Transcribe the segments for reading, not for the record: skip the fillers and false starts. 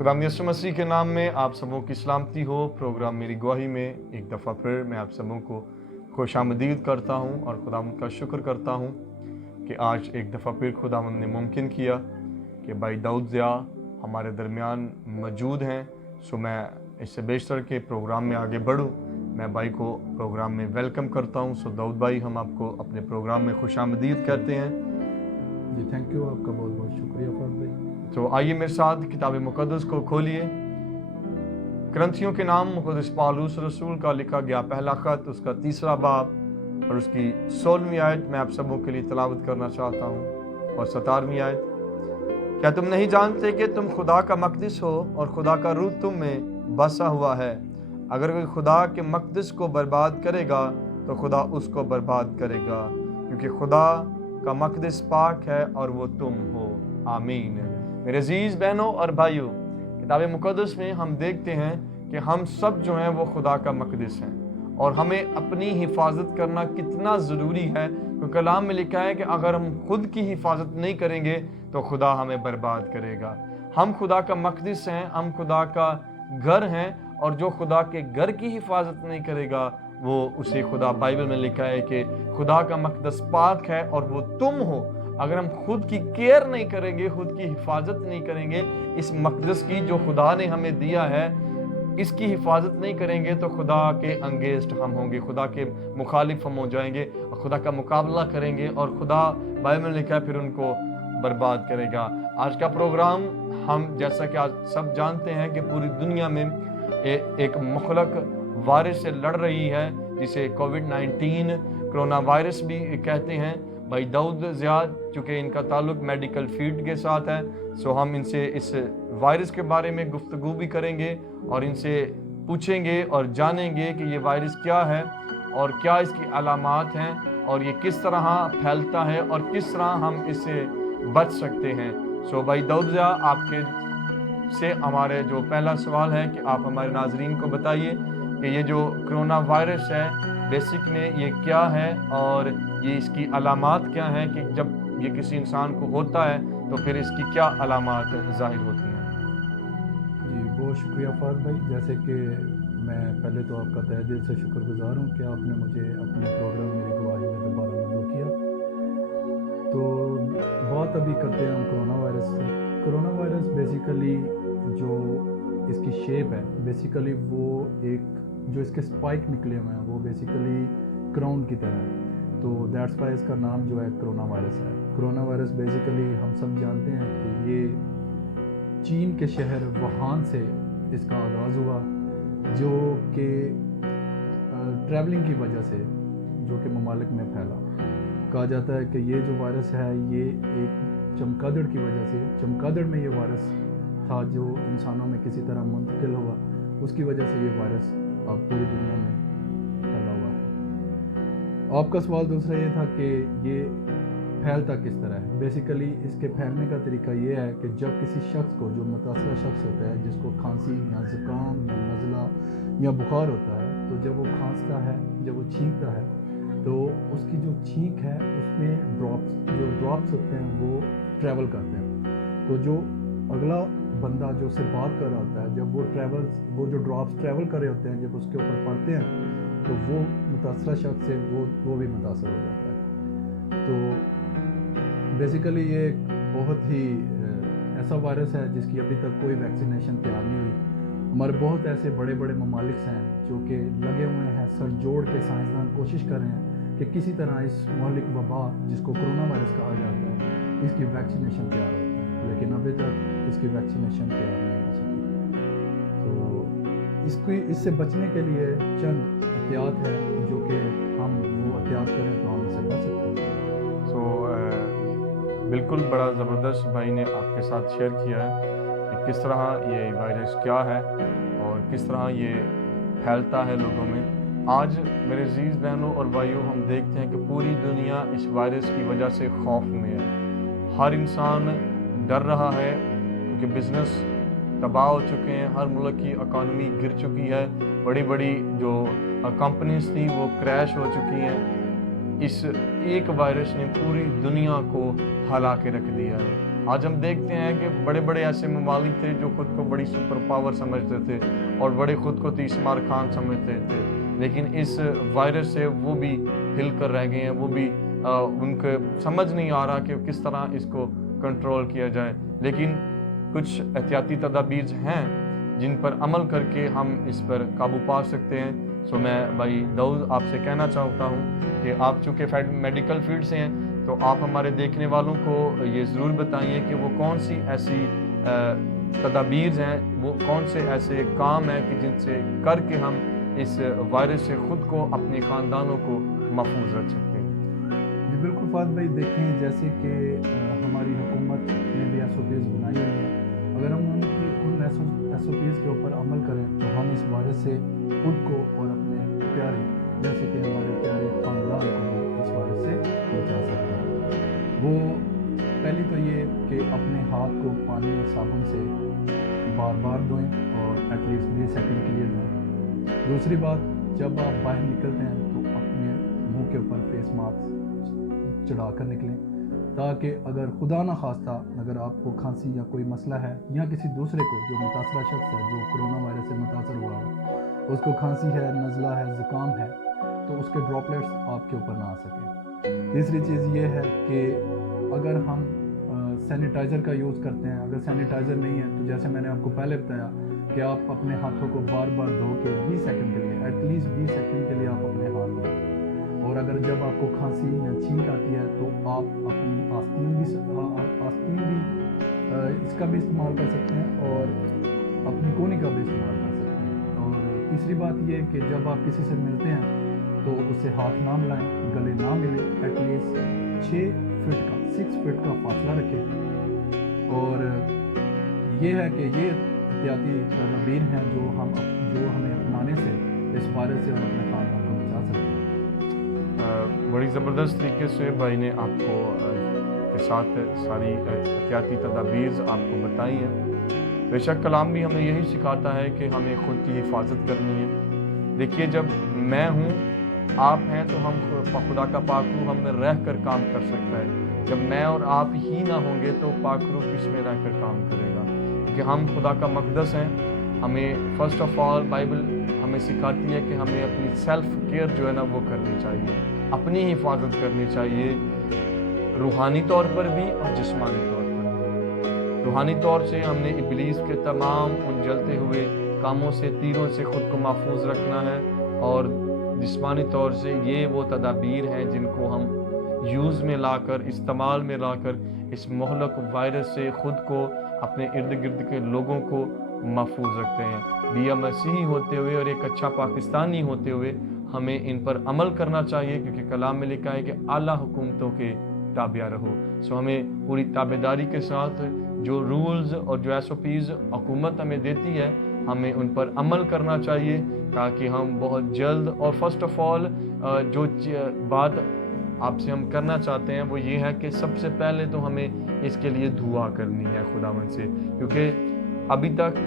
खुदावंद यीशु मसीह के नाम में आप सबों की सलामती हो। प्रोग्राम मेरी गवाही में एक दफ़ा फिर मैं आप सबों को खुशामदीद करता हूँ और खुदावंद का शुक्र करता हूँ कि आज एक दफ़ा फिर खुदावंद ने मुमकिन किया कि भाई दाऊद ज़िया हमारे दरमियान मौजूद हैं। सो मैं इससे बेशतर के प्रोग्राम में आगे बढ़ूँ, मैं भाई को प्रोग्राम में वेलकम करता हूँ। सो दाऊद भाई, हम आपको अपने प्रोग्राम में खुशामदीद कहते हैं। जी थैंक यू, आपका बहुत बहुत शुक्रिया फरद भाई। तो आइए मेरे साथ किताब मुक़द्दस को खोलिए। करंथियों के नाम मुक़द्दस पौलुस रसूल का लिखा गया पहला ख़त, उसका 3 बाब और उसकी 16वीं आयत मैं आप सबों के लिए तलावत करना चाहता हूँ। और 17वीं आयत, क्या तुम नहीं जानते कि तुम खुदा का मक़दस हो और खुदा का रूह तुम में बसा हुआ है? अगर कोई खुदा के मक़दस को बर्बाद करेगा तो खुदा उसको बर्बाद करेगा, क्योंकि खुदा का मक़दस पाक है और वो तुम हो। आमीन। मेरे अजीज़ बहनों और भाइयों, किताब मुक़द्दस में हम देखते हैं कि हम सब जो हैं वो खुदा का मक़दस हैं और हमें अपनी हिफाजत करना कितना ज़रूरी है, क्योंकि कलाम में लिखा है कि अगर हम खुद की हिफाजत नहीं करेंगे तो खुदा हमें बर्बाद करेगा। हम खुदा का मक़दस हैं, हम खुदा का घर हैं, और जो खुदा के घर की हिफाजत नहीं करेगा वो उसे खुदा, बाइबल में लिखा है कि खुदा का मक़दस पाक है और वो तुम हो। अगर हम खुद की केयर नहीं करेंगे, खुद की हिफाजत नहीं करेंगे, इस मक़दस की जो खुदा ने हमें दिया है इसकी हिफाजत नहीं करेंगे, तो खुदा के अंगेंस्ट हम होंगे, खुदा के मुखालिफ हम हो जाएंगे और खुदा का मुकाबला करेंगे और खुदा, बाइबल में लिखा है, फिर उनको बर्बाद करेगा। आज का प्रोग्राम हम, जैसा कि आज सब जानते हैं कि पूरी दुनिया में एक मुख़ल्लक़ वायरस से लड़ रही है जिसे कोविड-19 कोरोना वायरस भी कहते हैं। भाई दाऊद ज़िया, चूँकि इनका ताल्लुक़ मेडिकल फील्ड के साथ है, सो हम इनसे इस वायरस के बारे में गुफ्तगू भी करेंगे और इनसे पूछेंगे और जानेंगे कि ये वायरस क्या है और क्या इसकी अलामात हैं और ये किस तरह फैलता है और किस तरह हम इससे बच सकते हैं। सो भाई दाऊद ज़िया, आपके से हमारे जो पहला सवाल है कि आप हमारे नाजरीन को बताइए कि ये जो कोरोना वायरस है बेसिक में ये क्या है और ये इसकी अलामात क्या हैं, कि जब ये किसी इंसान को होता है तो फिर इसकी क्या अलामात ज़ाहिर होती हैं। जी बहुत शुक्रिया फरद भाई। जैसे कि मैं पहले तो आपका तहे दिल से शुक्रगुजार हूँ कि आपने मुझे अपने प्रोग्राम मेरी गवाही में दोबारा मौजूद किया। तो बात अभी करते हैं हम कोरोना वायरस से। कोरोना वायरस बेसिकली जो इसकी शेप है, बेसिकली वो एक जो इसके स्पाइक निकले हुए हैं वो बेसिकली क्राउन की तरह है, तो दैट्स वाई इसका नाम जो है कोरोना वायरस है। कोरोना वायरस बेसिकली हम सब जानते हैं कि ये चीन के शहर वुहान से इसका आगाज़ हुआ, जो कि ट्रैवलिंग की वजह से जो कि ममालिक में फैला। कहा जाता है कि ये जो वायरस है ये एक चमगादड़ की वजह से, चमगादड़ में ये वायरस था जो इंसानों में किसी तरह मुंतकिल हुआ, उसकी वजह से ये वायरस अब पूरी दुनिया में फैला हुआ है। आपका सवाल दूसरा ये था कि ये फैलता किस तरह है। बेसिकली इसके फैलने का तरीका ये है कि जब किसी शख्स को, जो मुतासरा शख्स होता है जिसको खांसी या ज़ुकाम या नज़ला या बुखार होता है, तो जब वो खांसता है, जब वो छींकता है, तो उसकी जो छींक है उसमें ड्रॉप्स होते हैं वो ट्रैवल करते हैं। तो जो अगला बंदा जो उससे बात कर रहा होता है, जब वो जो ड्रॉप्स ट्रैवल कर रहे होते हैं, जब उसके ऊपर पड़ते हैं तो वो मुतासरा शख्स से वो भी मुतासर हो जाता है। तो बेसिकली ये एक बहुत ही ऐसा वायरस है जिसकी अभी तक कोई वैक्सीनेशन तैयार नहीं हुई। हमारे बहुत ऐसे बड़े बड़े ममालिक हैं जो कि लगे हुए हैं, सर जोड़ के साइंसदान कोशिश कर रहे हैं कि किसी तरह इस मौलिक वबा जिसको कोरोना वायरस कहा जाता है इसकी वैक्सीनेशन तैयार होती है, लेकिन अभी तक इसकी वैक्सीनेशन तैयार नहीं हो सकी। तो इससे बचने के लिए चंद एहतियात है जो कि हम वो एहतियात करें तो हम इससे बच सकते हैं। सो बिल्कुल बड़ा ज़बरदस्त भाई ने आपके साथ शेयर किया है कि किस तरह ये वायरस क्या है और किस तरह ये फैलता है लोगों में। आज मेरे अजीज़ बहनों और भाइयों, हम देखते हैं कि पूरी दुनिया इस वायरस की वजह से खौफ में है। हर इंसान डर रहा है क्योंकि बिज़नेस तबाह हो चुके हैं, हर मुल्क की इकॉनमी गिर चुकी है, बड़ी बड़ी जो कंपनीज थी वो क्रैश हो चुकी हैं। इस एक वायरस ने पूरी दुनिया को हिला के रख दिया है। آج ہم دیکھتے ہیں کہ بڑے بڑے ایسے ممالک تھے جو خود کو بڑی سپر پاور سمجھتے تھے اور بڑے خود کو تیسمار خان سمجھتے تھے، لیکن اس وائرس سے وہ بھی ہل کر رہ گئے ہیں، وہ بھی ان کو سمجھ نہیں آ رہا کہ کس طرح اس کو کنٹرول کیا جائے، لیکن کچھ احتیاطی تدابیر ہیں جن پر عمل کر کے ہم اس پر قابو پا سکتے ہیں۔ سو میں بھائی داؤد آپ سے کہنا چاہتا ہوں کہ آپ چونکہ میڈیکل فیلڈ سے ہیں تو آپ ہمارے دیکھنے والوں کو یہ ضرور بتائیے کہ وہ کون سی ایسی تدابیر ہیں، وہ کون سے ایسے کام ہیں کہ جن سے کر کے ہم اس وائرس سے خود کو اپنے خاندانوں کو محفوظ رکھ سکتے ہیں۔ جی بالکل فہد بھائی، دیکھیں جیسے کہ ہماری حکومت نے بھی ایس او پیز بنائی ہوئی ہیں، اگر ہم ان ایس او پیز کے اوپر عمل کریں تو ہم اس وائرس سے خود کو اور اپنے پیارے جیسے کہ ہمارے پیارے خاندان کو اس وائرس سے بچا سکتے ہیں۔ وہ پہلی تو یہ کہ اپنے ہاتھ کو پانی اور صابن سے بار بار دھوئیں اور ایٹ لیسٹ 20 سیکنڈ کے لیے دھوئیں۔ دوسری بات، جب آپ باہر نکلتے ہیں تو اپنے منہ کے اوپر فیس ماسک چڑھا کر نکلیں، تاکہ اگر خدا نہ خواستہ اگر آپ کو کھانسی یا کوئی مسئلہ ہے یا کسی دوسرے کو جو متاثرہ شخص ہے جو کرونا وائرس سے متاثر ہوا ہے، اس کو کھانسی ہے، نزلہ ہے، زکام ہے، تو اس کے ڈراپلیٹس آپ کے اوپر نہ آ سکیں۔ تیسری چیز یہ ہے کہ اگر ہم سینیٹائزر کا یوز کرتے ہیں، اگر سینیٹائزر نہیں ہے تو جیسے میں نے آپ کو پہلے بتایا کہ آپ اپنے ہاتھوں کو بار بار دھو کے 20 سیکنڈ کے لیے ایٹ لیسٹ 20 سیکنڈ کے لیے آپ اپنے ہاتھ دھوئیں۔ اور اگر جب آپ کو کھانسی یا چھینک آتی ہے تو آپ اپنی آستین بھی اس کا بھی استعمال کر سکتے ہیں اور اپنی کونی کا بھی استعمال کر سکتے ہیں۔ اور تیسری بات یہ کہ جب آپ کسی سے ملتے ہیں تو اس سے ہاتھ نہ ملائیں، گلے نہ ملیں، ایٹ لیسٹ 6 فٹ کا فاصلہ رکھیں۔ اور یہ ہے کہ یہ احتیاطی تدابیر ہیں جو ہمیں اپنانے سے اس وائرس سے اور اپنے خاندان کو بچا سکتے ہیں۔ بڑی زبردست طریقے سے بھائی نے آپ کو کے ساتھ ساری احتیاطی تدابیر آپ کو بتائی ہیں۔ بے شک کلام بھی ہمیں یہی سکھاتا ہے کہ ہمیں خود کی حفاظت کرنی ہے۔ دیکھیے، جب میں ہوں، آپ ہیں، تو ہم خدا کا پاک روح ہم میں رہ کر کام کر سکتا ہے۔ جب میں اور آپ ہی نہ ہوں گے تو پاک روح کس میں رہ کر کام کرے گا؟ کیونکہ ہم خدا کا مقدس ہیں۔ ہمیں فرسٹ آف آل بائبل ہمیں سکھاتی ہے کہ ہمیں اپنی سیلف کیئر جو ہے نا وہ کرنی چاہیے، اپنی حفاظت کرنی چاہیے، روحانی طور پر بھی اور جسمانی طور پر بھی۔ روحانی طور سے ہم نے ابلیس کے تمام ان جلتے ہوئے کاموں سے، تیروں سے خود کو محفوظ رکھنا ہے، اور جسمانی طور سے یہ وہ تدابیر ہیں جن کو ہم یوز میں لا کر، استعمال میں لا کر اس مہلک وائرس سے خود کو، اپنے ارد گرد کے لوگوں کو محفوظ رکھتے ہیں۔ بیا مسیحی ہوتے ہوئے اور ایک اچھا پاکستانی ہوتے ہوئے ہمیں ان پر عمل کرنا چاہیے، کیونکہ کلام میں لکھا ہے کہ اعلیٰ حکومتوں کے تابع رہو۔ سو ہمیں پوری تابعداری کے ساتھ جو رولز اور جو ایس او پیز حکومت ہمیں دیتی ہے، ہمیں ان پر عمل کرنا چاہیے، تاکہ ہم بہت جلد، اور فرسٹ آف آل جو بات آپ سے ہم کرنا چاہتے ہیں وہ یہ ہے کہ سب سے پہلے تو ہمیں اس کے لیے دعا کرنی ہے خداوند سے، کیونکہ ابھی تک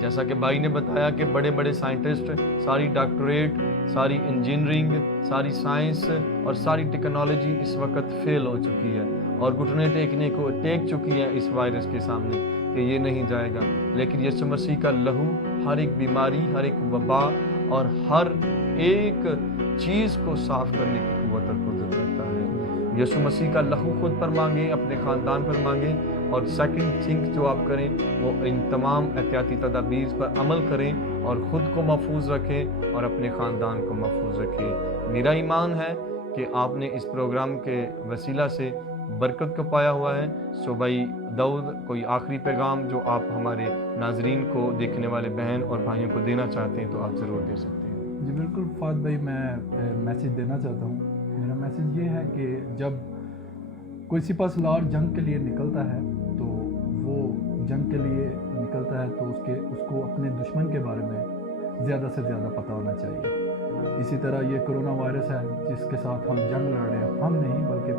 جیسا کہ بھائی نے بتایا کہ بڑے بڑے سائنٹسٹ، ساری ڈاکٹریٹ، ساری انجینئرنگ، ساری سائنس اور ساری ٹیکنالوجی اس وقت فیل ہو چکی ہے اور گھٹنے ٹیک چکی ہے اس وائرس کے سامنے کہ یہ نہیں جائے گا، لیکن یسوع مسیح کا لہو ہر ایک بیماری، ہر ایک وبا اور ہر ایک چیز کو صاف کرنے کی قوت اور قدرت رکھتا ہے۔ یسوع مسیح کا لہو خود پر مانگیں، اپنے خاندان پر مانگیں، اور سیکنڈ تھنک جو آپ کریں وہ ان تمام احتیاطی تدابیر پر عمل کریں اور خود کو محفوظ رکھیں اور اپنے خاندان کو محفوظ رکھیں۔ میرا ایمان ہے کہ آپ نے اس پروگرام کے وسیلہ سے برکت کو پایا ہوا ہے۔ سو بھائی داؤد، کوئی آخری پیغام جو آپ ہمارے ناظرین کو، دیکھنے والے بہن اور بھائیوں کو دینا چاہتے ہیں تو آپ ضرور دے سکتے ہیں۔ جی بالکل فہد بھائی، میں میسیج دینا چاہتا ہوں۔ میرا میسیج یہ ہے کہ جب کوئی سپہ سالار جنگ کے لیے نکلتا ہے تو وہ جنگ کے لیے نکلتا ہے تو اس کو اپنے دشمن کے بارے میں زیادہ سے زیادہ پتہ ہونا چاہیے۔ اسی طرح یہ کرونا وائرس ہے جس کے ساتھ ہم جنگ لڑ رہے ہیں، ہم نہیں بلکہ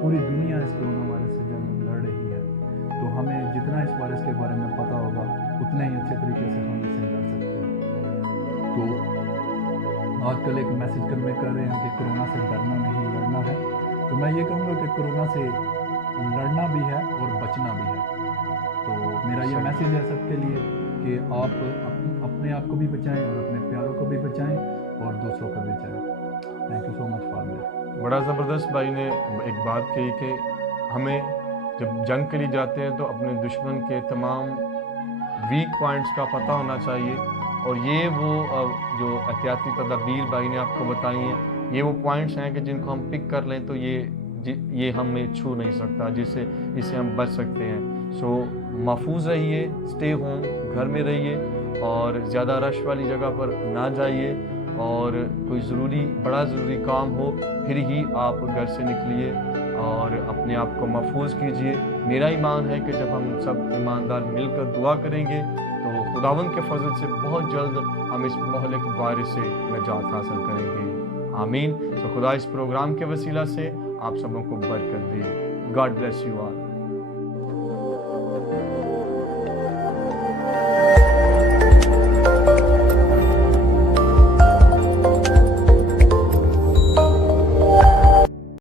پوری دنیا اس کرونا وائرس سے جنگ لڑ رہی ہے، تو ہمیں جتنا اس وائرس کے بارے میں پتہ ہوگا اتنے ہی اچھے طریقے سے ہم اسے لڑ سکتے ہیں۔ تو آج کل ایک میسیج کنوے کر رہے ہیں کہ کرونا سے ڈرنا نہیں، لڑنا ہے، تو میں یہ کہوں گا کہ کرونا سے लड़ना भी है और बचना भी है। तो मेरा ये सही। मैसेज है सबके लिए कि आप अपने आप को भी बचाएं और अपने प्यारों को भी बचाएं और दूसरों को भी बचाएं। Thank you so much father. बड़ा ज़बरदस्त भाई ने एक बात कही कि हमें जब जंग के लिए जाते हैं तो अपने दुश्मन के तमाम वीक पॉइंट्स का पता होना चाहिए, और ये वो जो एहतियाती तदाबीर भाई ने आपको बताई हैं, ये वो पॉइंट्स हैं कि जिनको हम पिक कर लें तो ये हमें छू नहीं सकता, इससे हम बच सकते हैं। सो महफूज रहिए, स्टे होम, घर में रहिए और ज़्यादा रश वाली जगह पर ना जाइए, और कोई बड़ा ज़रूरी काम हो फिर ही आप घर से निकलिए और अपने आप को महफूज कीजिए। मेरा ईमान है कि जब हम सब ईमानदार मिलकर दुआ करेंगे तो खुदावंद के फजल से बहुत जल्द हम इस महलिक वायरस से निजात हासिल करेंगे। आमीन। तो खुदा इस प्रोग्राम के वसीला से आप सबों को बरकत दे। God bless you all.